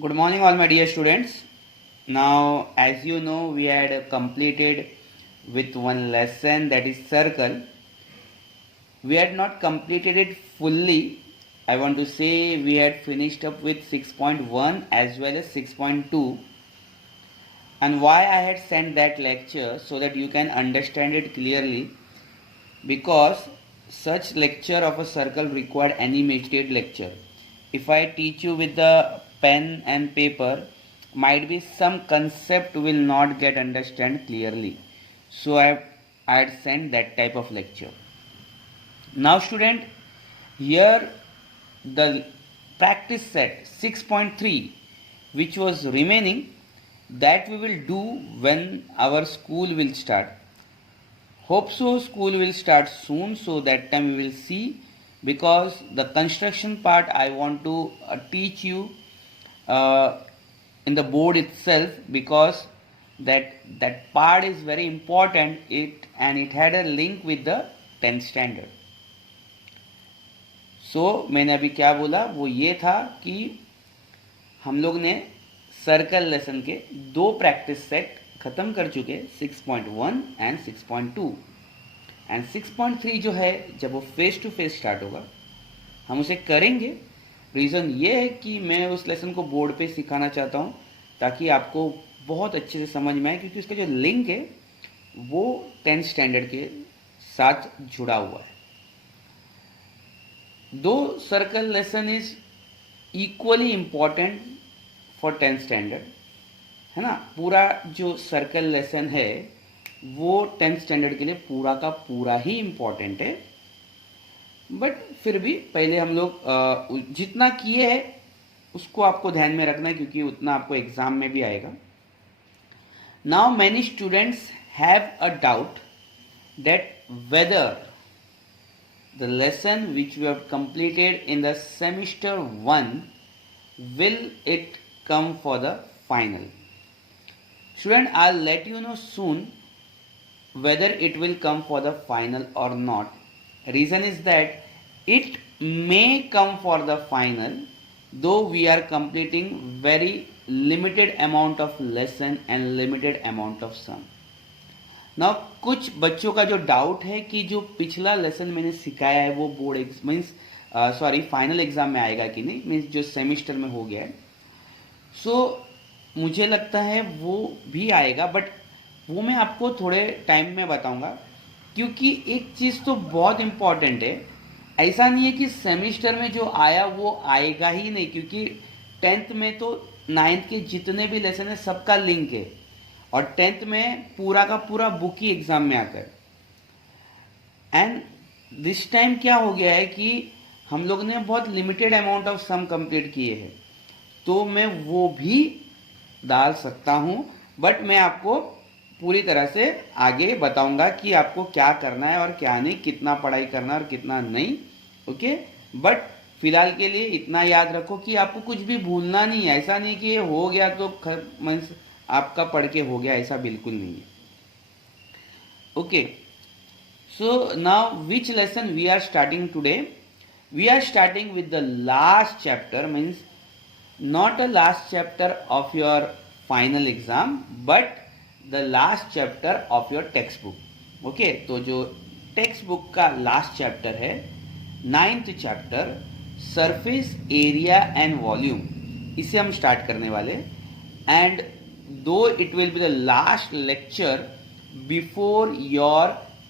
Good morning, all my dear students. Now, as you know, we had completed with one lesson, that is circle. We had not completed it fully. I want to say we had finished up with 6.1 as well as 6.2. And why I had sent that lecture, so that you can understand it clearly, because such lecture of a circle required animated lecture. If I teach you with the pen and paper, might be some concept will not get understand clearly. So I had sent that type of lecture. Now student, here the practice set 6.3 which was remaining, that we will do when our school will start. Hope so school will start soon, so that time we will see, because the construction part I want to teach you uh, in the board itself, because that part is very important, it had a link with the 10th standard. मैंने अभी क्या बोला वो ये था कि हम लोग ने सर्कल लेसन के दो प्रैक्टिस सेट खत्म कर चुके, 6.1 एंड 6.2 एंड 6.3 जो है जब वो फेस टू फेस स्टार्ट होगा हम उसे करेंगे। रीज़न ये है कि मैं उस लेसन को बोर्ड पे सिखाना चाहता हूँ ताकि आपको बहुत अच्छे से समझ में आए, क्योंकि उसका जो लिंक है वो 10th स्टैंडर्ड के साथ जुड़ा हुआ है। दो circle lesson is equally important for 10th standard, है ना। पूरा जो सर्कल लेसन है वो 10th स्टैंडर्ड के लिए पूरा का पूरा ही इम्पॉर्टेंट है। बट फिर भी पहले हम लोग जितना किए हैं उसको आपको ध्यान में रखना है, क्योंकि उतना आपको एग्जाम में भी आएगा। Now many students have a doubt that whether the lesson which we have completed in the semester 1 will it come for the final. Student, I'll let you know soon whether it will come for the final or not. Reason is that it may come for the final, though we are completing very limited amount of lesson and limited amount of sum. ना कुछ बच्चों का जो doubt है कि जो पिछला lesson मैंने सिखाया है वो बोर्ड मीन्स फाइनल एग्जाम में आएगा कि नहीं, मीन्स जो सेमिस्टर में हो गया है, मुझे लगता है वो भी आएगा, बट वो मैं आपको थोड़े टाइम में बताऊंगा। क्योंकि एक चीज़ तो बहुत इम्पॉर्टेंट है, ऐसा नहीं है कि सेमिस्टर में जो आया वो आएगा ही नहीं, क्योंकि 10th में तो 9th के जितने भी लेसन है सबका लिंक है, और 10th में पूरा का पूरा बुक ही एग्जाम में आकर। एंड दिस टाइम क्या हो गया है कि हम लोग ने बहुत limited amount of sum complete किए हैं, तो मैं वो भी डाल सकता हूं, बट मैं आपको पूरी तरह से आगे बताऊंगा कि आपको क्या करना है और क्या नहीं, कितना पढ़ाई करना और कितना नहीं। ओके, बट फिलहाल के लिए इतना याद रखो कि आपको कुछ भी भूलना नहीं है। ऐसा नहीं कि ये हो गया तो मीन्स आपका पढ़ के हो गया, ऐसा बिल्कुल नहीं है। Okay, so now which lesson we are starting today? We are starting with the last chapter, means not a last chapter of your final exam, but the last chapter of your textbook. Okay, तो जो textbook का last chapter है 9th chapter, surface area and volume, इसे हम start करने वाले। And though it will be the last lecture before your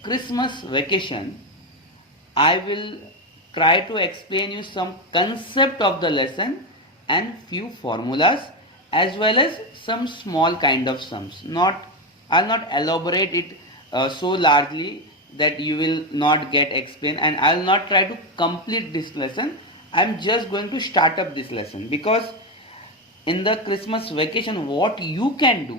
Christmas vacation, I will try to explain you some concept of the lesson and few formulas, as well as some small kind of sums. I'll not elaborate it so largely that you will not get explained, and I'll not try to complete this lesson. I'm just going to start up this lesson, because in the Christmas vacation what you can do,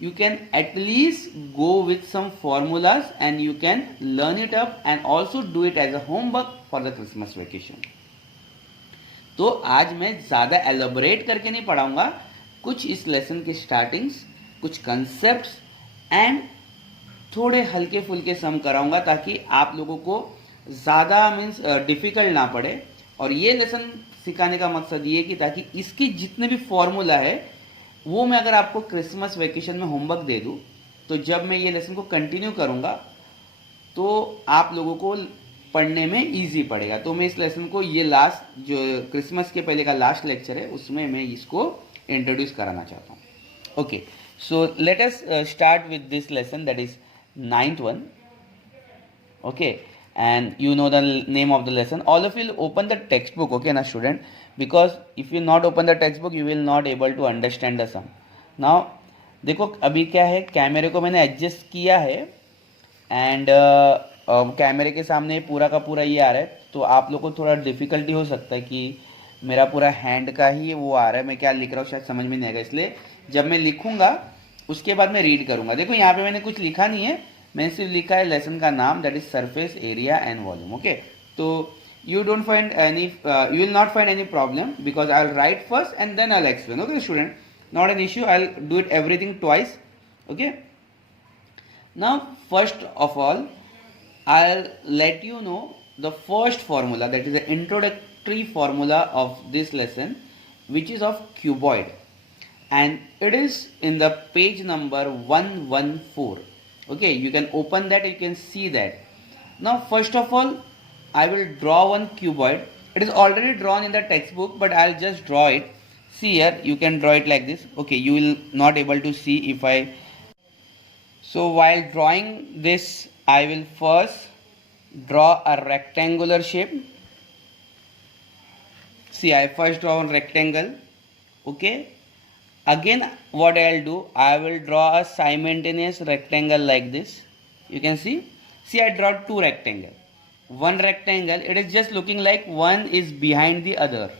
you can at least go with some formulas and you can learn it up and also do it as a homework for the Christmas vacation. तो आज मैं ज़्यादा elaborate करके नहीं पढ़ाऊंगा, कुछ इस lesson के स्टार्टिंग्स, कुछ कंसेप्ट्स एंड थोड़े हल्के फुल्के सम कराऊंगा, ताकि आप लोगों को ज़्यादा मीन्स डिफ़िकल्ट ना पड़े। और ये लेसन सिखाने का मकसद ये कि ताकि इसके जितने भी फॉर्मूला है वो मैं अगर आपको क्रिसमस वेकेशन में होमवर्क दे दूँ तो जब मैं ये लेसन को कंटिन्यू करूँगा तो आप लोगों को पढ़ने में इजी पड़ेगा। तो मैं इस लेसन को ये लास्ट जो क्रिसमस के पहले का लास्ट लेक्चर है उसमें मैं इसको इंट्रोड्यूस कराना चाहता हूँ। Okay, so let us start with this lesson that is 9th one. Okay, and you know the name of the lesson. All of you will open the textbook, okay na student, because if you not open the textbook you will not able to understand the sum. Now देखो अभी क्या है, कैमरे को मैंने adjust किया है and कैमरे के सामने पूरा का पूरा ये आ रहा है, तो आप लोग को थोड़ा डिफिकल्टी हो सकता है कि मेरा पूरा हैंड का ही वो आ रहा है, मैं क्या लिख रहा हूँ शायद समझ में नहीं आएगा, इसलिए जब मैं लिखूंगा उसके बाद मैं रीड करूंगा। देखो यहाँ पे मैंने कुछ लिखा नहीं है, मैंने सिर्फ लिखा है लेसन का नाम that is surface area and volume. Okay, तो you don't find any you will not find any problem because I'll write first and then I'll explain. Okay student, not an issue, I'll do it everything twice. Okay, now first of all I'll let you know the first formula, that is the introductory formula of this lesson, which is of cuboid, and it is in the page number 114. Okay, you can open that, you can see that. Now first of all I will draw one cuboid. It is already drawn in the textbook, but I'll just draw it. See here, you can draw it like this. Okay, you will not able to see if I. So while drawing this, I will first draw a rectangular shape. See, I first draw one rectangle. Okay. Again, what I'll do, I will draw a simultaneous rectangle like this. You can see. See, I draw two rectangles. One rectangle, it is just looking like one is behind the other.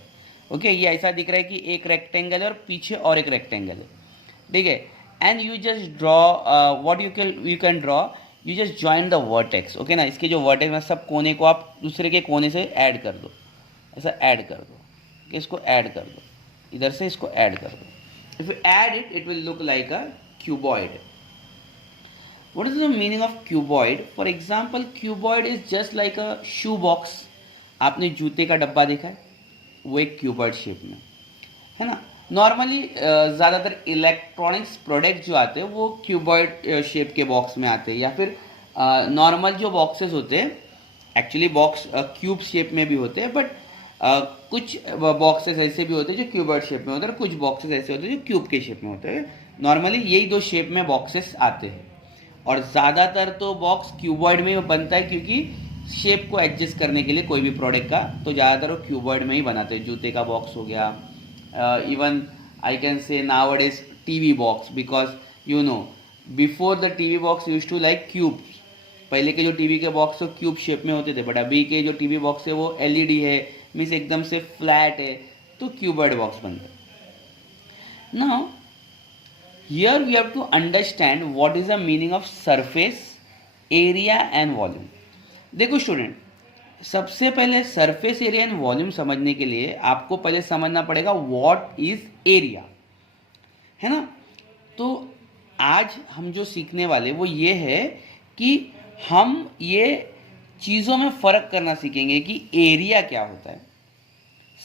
Okay, ये ऐसा दिख रहा है कि एक rectangle है और पीछे और एक rectangle है, ठीक है। And you just draw what you can draw, you just join the vertex. Okay ना, इसके जो vertex में सब कोने को आप दूसरे के कोने से ऐड कर दो, ऐसा ऐड कर दो, इसको ऐड कर दो, इधर से इसको ऐड कर दो। If you add it, it will look like a cuboid. What is the meaning of cuboid? For example, cuboid is just like a shoe box. आपने जूते का डब्बा देखा है, वो एक क्यूबॉइड शेप में है ना। नॉर्मली ज़्यादातर इलेक्ट्रॉनिक्स प्रोडक्ट जो आते हैं वो क्यूबॉइड शेप के बॉक्स में आते हैं, या फिर नॉर्मल जो बॉक्सेस होते हैं, एक्चुअली बॉक्स क्यूब शेप में भी होते हैं, बट कुछ बॉक्सेस ऐसे भी होते हैं जो क्यूबॉइड शेप में होते हैं, और कुछ बॉक्सेस ऐसे होते हैं जो क्यूब के शेप में होते हैं। नॉर्मली यही दो शेप में बॉक्सेस आते हैं, और ज़्यादातर तो बॉक्स क्यूबॉइड में बनता है, क्योंकि शेप को एडजस्ट करने के लिए कोई भी प्रोडक्ट का तो ज़्यादातर वो क्यूबॉइड में ही बनाते हैं। जूते का बॉक्स हो गया, even I can say nowadays TV box, because you know before the TV box used to like cubes. पहले के जो टीवी के बॉक्स वो क्यूब शेप में होते थे, बट अभी के जो टीवी बॉक्स है वो एलईडी है, मीन्स एकदम से फ्लैट है, तो क्यूबॉइड बॉक्स बनता है। Now here we have to understand what is the meaning of surface area and volume. देखो स्टूडेंट, सबसे पहले सरफेस एरिया एंड वॉल्यूम समझने के लिए आपको पहले समझना पड़ेगा व्हाट इज एरिया, है ना। तो आज हम जो सीखने वाले वो ये है कि हम ये चीज़ों में फ़र्क करना सीखेंगे कि एरिया क्या होता है,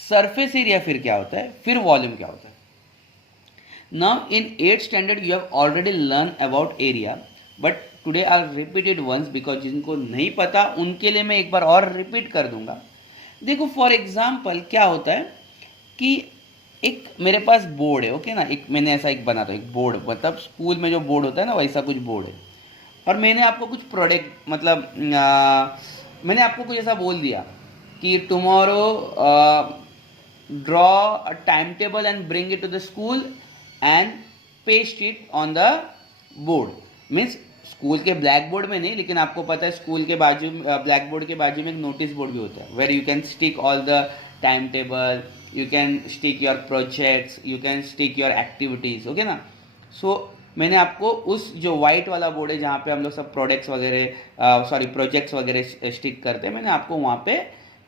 सरफेस एरिया फिर क्या होता है, फिर वॉल्यूम क्या होता है। Now in 8th standard you have already learned about area, but today I'll repeat it once because जिनको नहीं पता उनके लिए मैं एक बार और रिपीट कर दूंगा। देखो फॉर एग्जाम्पल क्या होता है कि एक मेरे पास बोर्ड है, ओके ना, एक मैंने ऐसा एक बना था, एक बोर्ड, मतलब स्कूल में जो बोर्ड होता है ना वैसा कुछ बोर्ड है, और मैंने आपको कुछ प्रोडक्ट मतलब मैंने आपको कुछ ऐसा बोल दिया कि tomorrow draw a time table and bring it to the school and paste it on the board. Means school के ब्लैक बोर्ड में नहीं, लेकिन आपको पता है स्कूल के बाजू ब्लैक बोर्ड के बाजू में एक नोटिस बोर्ड भी होता है, where you can stick all the time table, you can stick your projects, you can stick your activities, okay ना। सो मैंने आपको उस जो वाइट वाला बोर्ड है जहाँ पे हम लोग सब प्रोडक्ट्स वगैरह प्रोजेक्ट्स वगैरह स्टिक करते हैं, मैंने आपको वहाँ पे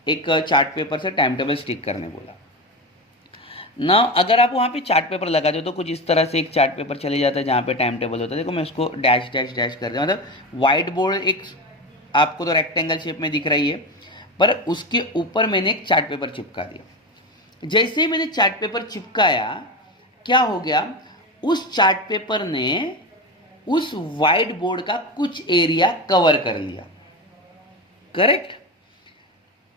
एक चार्ट पेपर से टाइम टेबल स्टिक करने बोला ना। अगर आप वहाँ पे चार्ट पेपर लगा दो तो कुछ इस तरह से एक चार्ट पेपर चले जाता है जहाँ पे टाइम टेबल होता है। देखो मैं उसको डैश डैश डैश कर दिया, मतलब वाइट बोर्ड एक आपको तो रेक्टेंगल शेप में दिख रही है, पर उसके ऊपर मैंने एक चार्ट पेपर चिपका दिया। जैसे ही मैंने चार्ट पेपर चिपकाया, क्या हो गया, उस चार्ट पेपर ने उस व्हाइट बोर्ड का कुछ एरिया कवर कर लिया। करेक्ट।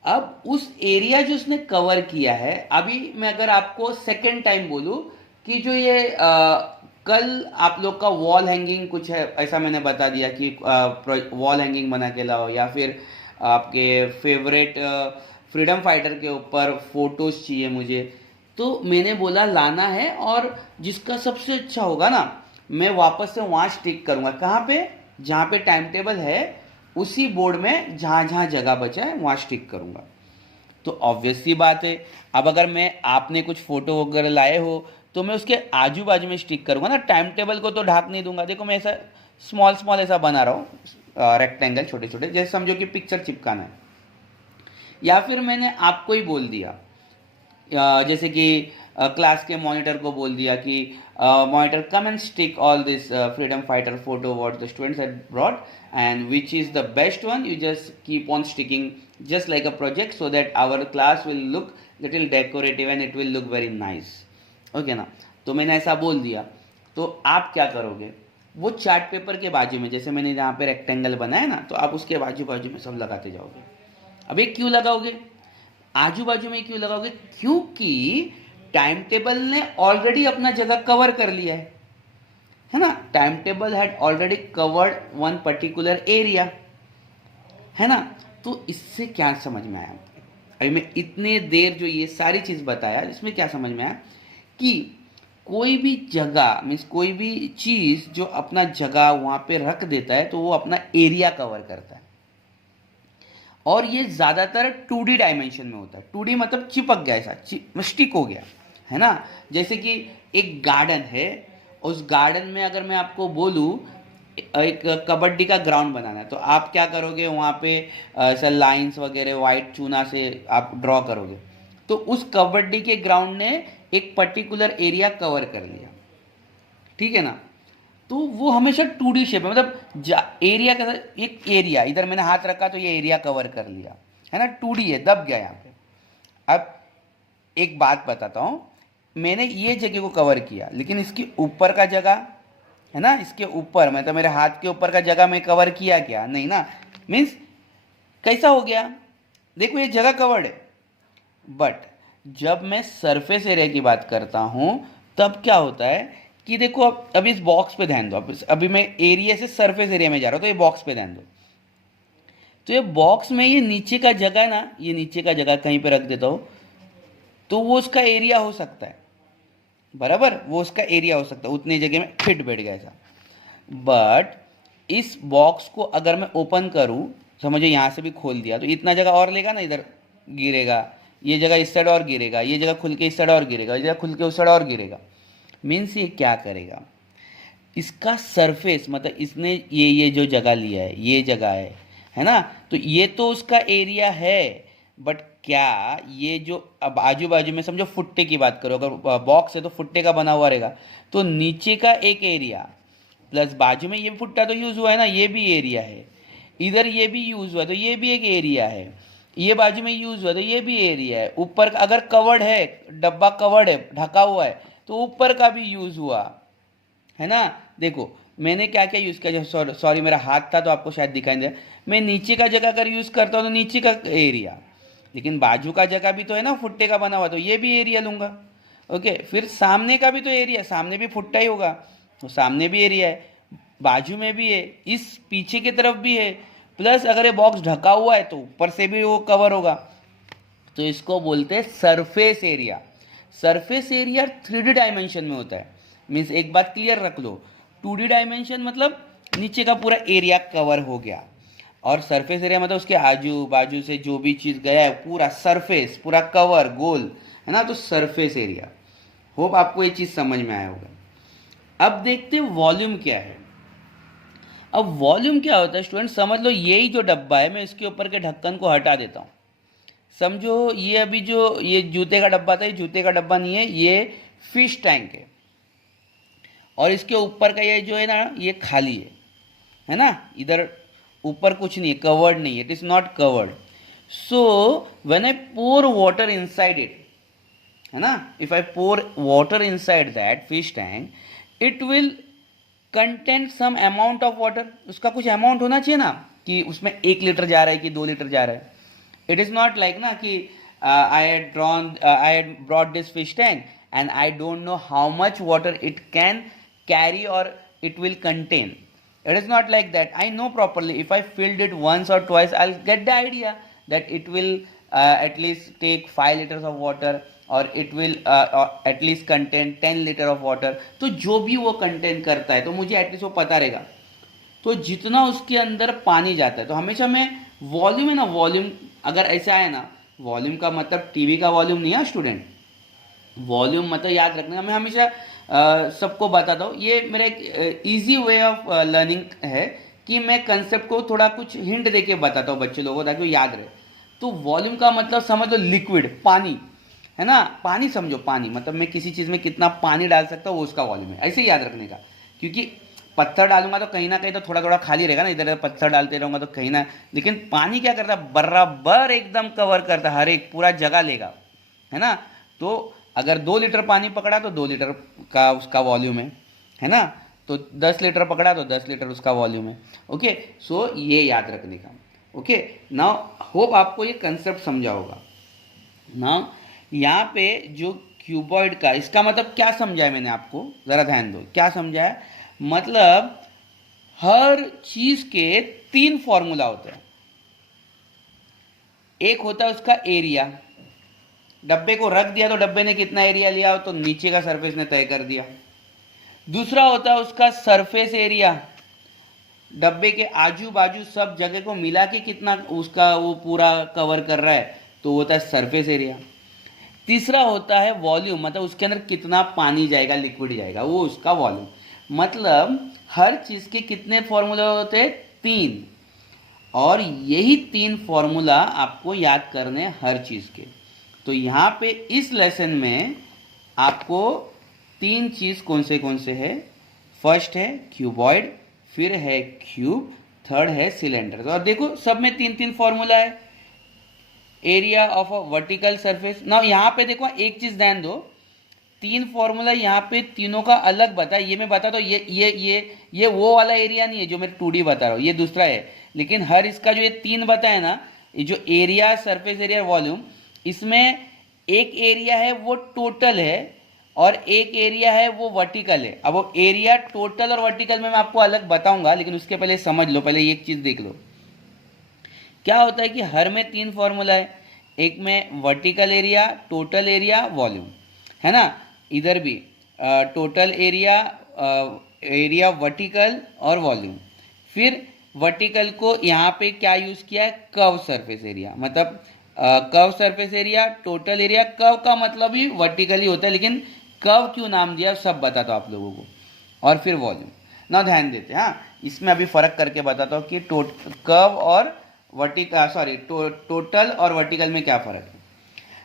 अब उस एरिया जो उसने कवर किया है, अभी मैं अगर आपको सेकेंड टाइम बोलूं कि जो ये कल आप लोग का वॉल हैंगिंग कुछ है, ऐसा मैंने बता दिया कि वॉल हैंगिंग बना के लाओ, या फिर आपके फेवरेट फ्रीडम फाइटर के ऊपर फोटोज चाहिए मुझे, तो मैंने बोला लाना है, और जिसका सबसे अच्छा होगा ना, मैं वापस से वहाँ स्टिक करूँगा। कहाँ पे? जहाँ पे टाइम टेबल है, उसी बोर्ड में जहाँ जहाँ जगह बचा है वहाँ स्टिक करूँगा। तो ऑब्वियस सी बात है, अब अगर मैं आपने कुछ फोटो वगैरह लाए हो तो मैं उसके आजू बाजू में स्टिक करूँगा ना, टाइम टेबल को तो ढाक नहीं दूंगा। देखो मैं ऐसा स्मॉल स्मॉल ऐसा बना रहा हूँ, रेक्टेंगल छोटे छोटे, जैसे समझो कि पिक्चर चिपकाना है। या फिर मैंने आपको ही बोल दिया, जैसे कि क्लास के मॉनिटर को बोल दिया कि monitor come and stick all this freedom fighter photo what the students had brought, and which is the best one, you just keep on sticking just like a project so that our class will look little decorative and it will look very nice. Okay ना? तो मैंने ऐसा बोल दिया, तो आप क्या करोगे, वो चार्ट पेपर के बाजू में, जैसे मैंने यहाँ पे रेक्टेंगल बनाया ना, तो आप उसके बाजू बाजू में सब लगाते जाओगे। अब ये क्यों लगाओगे, आजू बाजू में क्यों लगाओगे? क्योंकि टाइम टेबल ने ऑलरेडी अपना जगह कवर कर लिया है ना। Time table had already covered one particular area, है ना। तो इससे क्या समझ में आया, अभी मैं इतने देर जो ये सारी चीज बताया, इसमें क्या समझ में आया कि कोई भी जगह मीन्स कोई भी चीज जो अपना जगह वहां पे रख देता है तो वो अपना एरिया कवर करता है। और ये ज्यादातर 2D डायमेंशन में होता है। 2D मतलब चिपक गया, ऐसा स्टिक हो गया, है ना। जैसे कि एक गार्डन है, उस गार्डन में अगर मैं आपको बोलूं एक कबड्डी का ग्राउंड बनाना है, तो आप क्या करोगे, वहाँ पे ऐसा लाइंस वगैरह वाइट चूना से आप ड्रॉ करोगे, तो उस कबड्डी के ग्राउंड ने एक पर्टिकुलर एरिया कवर कर लिया, ठीक है ना। तो वो हमेशा 2D शेप है, मतलब एरिया का एक एरिया, इधर मैंने हाथ रखा तो ये एरिया कवर कर लिया, है ना। 2D है, दब गया यहाँ पे। अब एक बात बताता हूँ, मैंने ये जगह को कवर किया, लेकिन इसके ऊपर का जगह, है ना, इसके ऊपर मतलब मेरे हाथ के ऊपर का जगह मैं कवर किया क्या? नहीं ना। मीन्स कैसा हो गया, देखो ये जगह कवर्ड है, बट जब मैं सरफेस एरिया की बात करता हूं तब क्या होता है कि देखो, अब इस बॉक्स पे ध्यान दो। अभी मैं एरिया से सरफेस एरिया में जा रहा हूं, तो ये बॉक्स पे ध्यान दो। तो ये बॉक्स में ये नीचे का जगह ना, ये नीचे का जगह कहीं पे रख देता हूं, तो वो उसका एरिया हो सकता है, बराबर, वो उसका एरिया हो सकता है, उतनी जगह में फिट बैठ गया ऐसा। बट इस बॉक्स को अगर मैं ओपन करूं, समझो यहाँ से भी खोल दिया, तो इतना जगह और लेगा ना, इधर गिरेगा, ये जगह इस साइड और गिरेगा, ये जगह खुल के इस साइड और गिरेगा, ये जगह खुल के उस साइड और गिरेगा। मीन्स ये क्या करेगा, इसका सरफेस मतलब इसने ये जो जगह लिया है, ये जगह है ना, तो ये तो उसका एरिया है। बट क्या ये जो अब आजू बाजू में समझो फुट्टे की बात करो, अगर बॉक्स है तो फुट्टे का बना हुआ रहेगा, तो नीचे का एक एरिया प्लस बाजू में ये फुट्टा तो यूज हुआ है ना, ये भी एरिया है, इधर ये भी यूज हुआ तो ये भी एक एरिया है, ये बाजू में यूज हुआ तो ये भी एरिया है, ऊपर अगर कवर्ड है, डब्बा कवर्ड है, ढका हुआ है, तो ऊपर का भी यूज हुआ, है ना। देखो मैंने क्या क्या यूज किया, सॉरी मेरा हाथ था तो आपको शायद दिखाई दे, मैं नीचे का जगह अगर यूज करता हूँ तो नीचे का एरिया, लेकिन बाजू का जगह भी तो है ना फुट्टे का बना हुआ, तो ये भी एरिया लूंगा। ओके, फिर सामने का भी तो एरिया, सामने भी फुट्टा ही होगा, तो सामने भी एरिया है, बाजू में भी है, इस पीछे की तरफ भी है, प्लस अगर ये बॉक्स ढका हुआ है तो ऊपर से भी वो कवर होगा, तो इसको बोलते हैं surface area. Surface area 3D dimension में होता है। मीन्स एक बात क्लियर रख लो, 2D डायमेंशन मतलब नीचे का पूरा एरिया कवर हो गया, और सरफेस एरिया मतलब उसके आजू बाजू से जो भी चीज गया है पूरा सरफेस, पूरा कवर गोल, है ना, तो सरफेस एरिया। होप आपको ये चीज समझ में आया होगा। अब देखते हैं वॉल्यूम क्या है। अब वॉल्यूम क्या होता है स्टूडेंट, समझ लो यही जो डब्बा है, मैं इसके ऊपर के ढक्कन को हटा देता हूँ। समझो ये अभी जो ये जूते का डब्बा था, ये जूते का डब्बा नहीं है, ये फिश टैंक है, और इसके ऊपर का ये जो है ना, ये खाली है ना, इधर ऊपर कुछ नहीं है, कवर्ड नहीं है, it is not covered. So when I pour water inside it, है ना, if I pour water inside that fish tank, it will contain some amount of water, उसका कुछ अमाउंट होना चाहिए ना, कि उसमें 1 लीटर जा रहा है कि 2 लीटर जा रहा है. इट इज नॉट लाइक ना कि I had brought this fish tank and I don't know how much water it can carry और it will contain. It is not like that. I know properly. If I filled it once or twice, I'll get the idea that it will at least take 5 liters of water or it will at least contain 10 liter of water. तो जो भी वो contain करता है तो मुझे at least वो पता रहेगा. तो जितना उसके अंदर पानी जाता है, तो हमेशा मैं वॉल्यूम है ना, वॉल्यूम अगर ऐसे आया ना, वॉल्यूम का मतलब टीवी का वॉल्यूम नहीं है स्टूडेंट. वॉल्यूम मतलब याद रखने का, मैं हमेशा सबको बताता हूँ. ये मेरा एक ईजी वे ऑफ लर्निंग है कि मैं कंसेप्ट को थोड़ा कुछ हिंट देके बताता हूँ बच्चे लोगों को, ताकि वो याद रहे. तो वॉल्यूम का मतलब समझ लो लिक्विड, पानी है ना, पानी समझो. पानी मतलब मैं किसी चीज़ में कितना पानी डाल सकता हूँ वो उसका वॉल्यूम है. ऐसे ही याद रखने का, क्योंकि पत्थर डालूंगा तो कहीं ना कहीं तो थोड़ा थोड़ा खाली रहेगा ना, इधर उधर पत्थर डालते रहूंगा तो कहीं ना, लेकिन पानी क्या करता है, बराबर एकदम कवर करता है, हर एक पूरा जगह लेगा, है ना. तो अगर 2 लीटर पानी पकड़ा तो 2 लीटर का उसका वॉल्यूम है ना. तो 10 लीटर पकड़ा तो 10 लीटर उसका वॉल्यूम है. ओके, सो ये याद रखने का. ओके, नाउ होप आपको ये कंसेप्ट समझा होगा. नाउ यहाँ पे जो क्यूबॉइड का, इसका मतलब क्या समझा है मैंने आपको, ज़रा ध्यान दो. क्या समझा है मतलब, हर चीज़ के 3 फॉर्मूला होते हैं. एक होता है उसका एरिया, डब्बे को रख दिया तो डब्बे ने कितना एरिया लिया तो नीचे का सरफेस ने तय कर दिया. दूसरा होता है उसका सरफेस एरिया, डब्बे के आजू बाजू सब जगह को मिला के कितना उसका वो पूरा कवर कर रहा है, तो होता है सरफेस एरिया. तीसरा होता है वॉल्यूम, मतलब उसके अंदर कितना पानी जाएगा, लिक्विड जाएगा, वो उसका वॉल्यूम. मतलब हर चीज के कितने फॉर्मूला होते हैं, 3. और यही 3 फॉर्मूला आपको याद करने हैं हर चीज के. तो यहाँ पे इस लेसन में आपको 3 चीज कौन से है. फर्स्ट है क्यूबॉइड, फिर है क्यूब, थर्ड है सिलेंडर. तो अब देखो सब में 3 फॉर्मूला है. Area of a vertical surface. ना यहाँ पे देखो एक चीज ध्यान दो, 3 फॉर्मूला यहाँ पे तीनों का अलग बता. ये मैं बताता हूँ, ये वो वाला एरिया नहीं है जो मैं 2D बता रहा हूँ, ये दूसरा है. लेकिन हर इसका जो ये 3 बताया ना, ये जो एरिया, सरफेस एरिया, वॉल्यूम, इसमें एक एरिया है वो टोटल है और एक एरिया है वो वर्टिकल है. अब वो एरिया, टोटल और वर्टिकल में मैं आपको अलग बताऊंगा, लेकिन उसके पहले समझ लो, पहले एक चीज देख लो. क्या होता है कि हर में 3 फॉर्मूला है. एक में vertical area, total area, volume, है ना. इधर भी टोटल एरिया, एरिया वर्टिकल और वॉल्यूम. फिर वर्टिकल को यहाँ पे क्या यूज किया है, कर्व सरफेस एरिया. मतलब curve surface area, total area. Curve का मतलब ही वर्टिकल ही होता है, लेकिन कर्व क्यों नाम दिया सब बताता हूँ आप लोगों को. और फिर वॉल्यूम. ना ध्यान देते हैं, हाँ इसमें अभी फर्क करके बताता हूँ कि कर्व और टोटल और वर्टिकल में क्या फर्क है.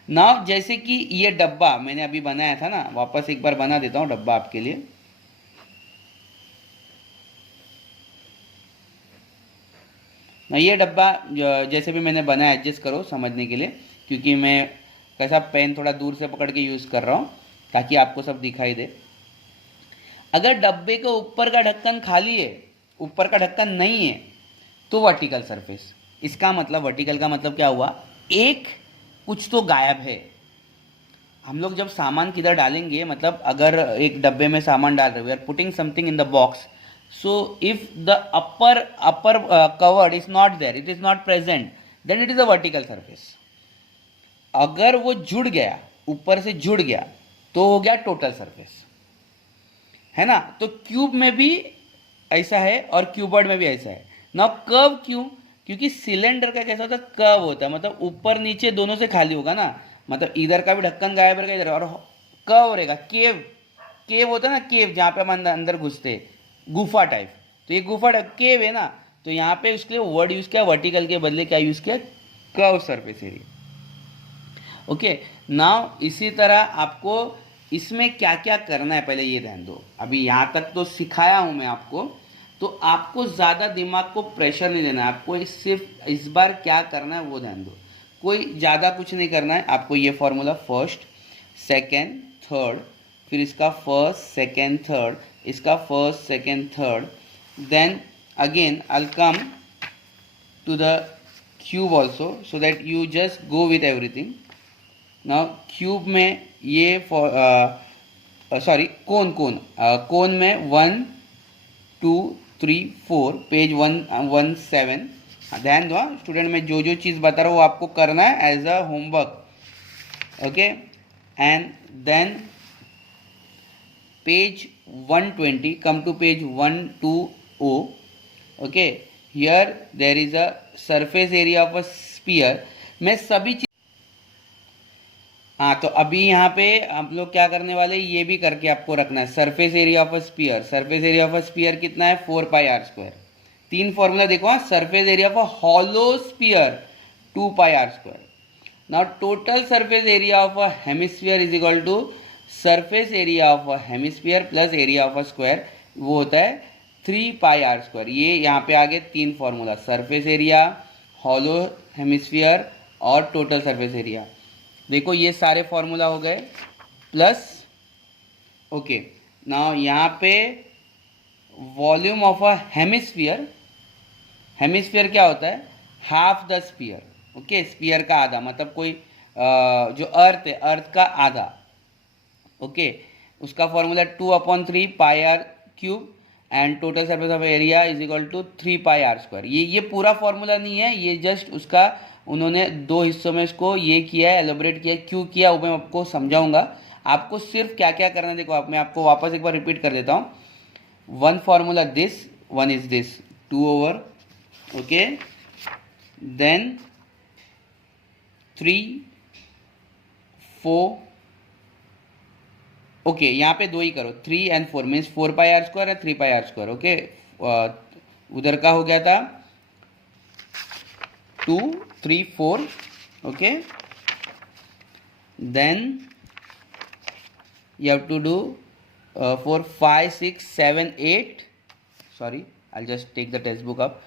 नाउ जैसे कि ये डब्बा मैंने अभी बनाया था ना, वापस एक बार बना देता हूँ डब्बा आपके लिए. ना ये डब्बा जैसे भी मैंने बनाया, एडजस्ट करो समझने के लिए, क्योंकि मैं कैसा पेन थोड़ा दूर से पकड़ के यूज़ कर रहा हूँ ताकि आपको सब दिखाई दे. अगर डब्बे के ऊपर का ढक्कन खाली है, ऊपर का ढक्कन नहीं है, तो वर्टिकल सरफेस. इसका मतलब, वर्टिकल का मतलब क्या हुआ, एक कुछ तो गायब है. हम लोग जब सामान किधर डालेंगे, मतलब अगर एक डब्बे में सामान डाल रहे हो, we are putting something in the box, so if the upper covered is not there, it is not present, then it is a vertical surface. अगर वो जुड़ गया, ऊपर से जुड़ गया, तो हो गया टोटल सरफेस, है ना. तो क्यूब में भी ऐसा है और क्यूबॉइड में भी ऐसा है. ना कर्व क्यों, क्योंकि सिलेंडर का कैसा होता है, कर्व होता है, मतलब ऊपर नीचे दोनों से खाली होगा ना, मतलब इधर का भी ढक्कन गायब रहेगा इधर, और कर्व रहेगा. केव होता है ना, केव जहाँ पे हम अंदर घुसते हैं, गुफा टाइप. तो ये गुफा केव है ना, तो यहाँ पे उसके लिए वर्ड यूज किया वर्टिकल के बदले क्या यूज किया, curve surface area. Okay, now इसी तरह आपको इसमें क्या क्या करना है पहले ये ध्यान दो. अभी यहाँ तक तो सिखाया हूँ मैं आपको, तो आपको ज़्यादा दिमाग को प्रेशर नहीं देना है. आपको सिर्फ इस बार क्या करना है वो ध्यान दो. कोई ज़्यादा कुछ नहीं करना है आपको. ये फॉर्मूला फर्स्ट, सेकेंड थर्ड, फिर इसका फर्स्ट सेकेंड थर्ड, इसका first second third, then again I'll come to the cube also so that you just go with everything. Now cube में ये सॉरी कोन कोन कोन में 1 2 3 4 पेज 117. ध्यान दो स्टूडेंट, में जो जो चीज़ बता रहा हूँ वो आपको करना है as a homework. Okay, and then page 120, come to page 120. okay, here there is a surface area of a sphere. मैं सभी चीज, हाँ, तो अभी यहाँ पे आप लोग क्या करने वाले, ये भी करके आपको रखना है. Surface area of a sphere, surface area of a sphere कितना है 4πr². तीन फॉर्मूला देखो. हाँ, surface area of a hollow sphere 2πr². Now total surface area of a hemisphere is equal to surface area of a hemisphere plus area of a square, वो होता है 3πr². ये यहाँ पे आगे तीन formula, surface area, hollow hemisphere और total surface area. देखो ये सारे फॉर्मूला हो गए प्लस. ओके, नाउ यहाँ पे volume of a hemisphere, hemisphere क्या होता है, half the sphere. Okay, sphere का आधा, मतलब कोई जो अर्थ है, अर्थ का आधा. ओके, उसका formula 2/3πr³ and total surface of area is equal to 3πr². ये पूरा फॉर्मूला नहीं है, ये जस्ट उसका उन्होंने दो हिस्सों में इसको ये किया है, एलोबरेट किया है. क्यों किया वो मैं आपको समझाऊंगा. आपको सिर्फ क्या क्या करना है देखो, मैं आपको वापस एक बार रिपीट कर देता हूँ. One formula this, one is this 2/, okay, then 3 4. Okay, यहाँ पे दो ही करो, 3 and 4 मीन्स 4πr² और 3πr². ओके, उधर का हो गया था 2 3 4. Okay, then you have to do 4 5 6 7 8. sorry, I'll just take the textbook up.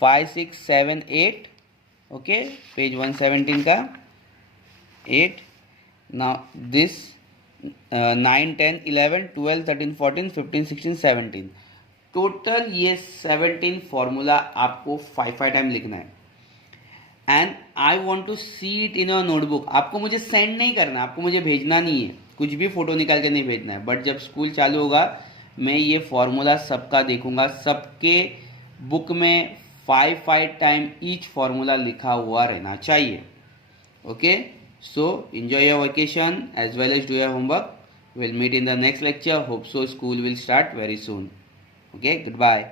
5 6 7 8. Okay, page 117 का 8. now this 9 10 11 12 13 14 15 16 17. टोटल ये 17 फॉर्मूला आपको 5 टाइम लिखना है. And I want to see it in a notebook. आपको मुझे सेंड नहीं करना, आपको मुझे भेजना नहीं है, कुछ भी फोटो निकाल के नहीं भेजना है. बट जब स्कूल चालू होगा मैं ये फॉर्मूला सबका देखूंगा, सबके बुक में 5 टाइम ईच फॉर्मूला लिखा हुआ रहना चाहिए. Okay, so enjoy your vacation as well as do your homework. We'll meet in the next lecture. Hope so school will start very soon. Okay, goodbye.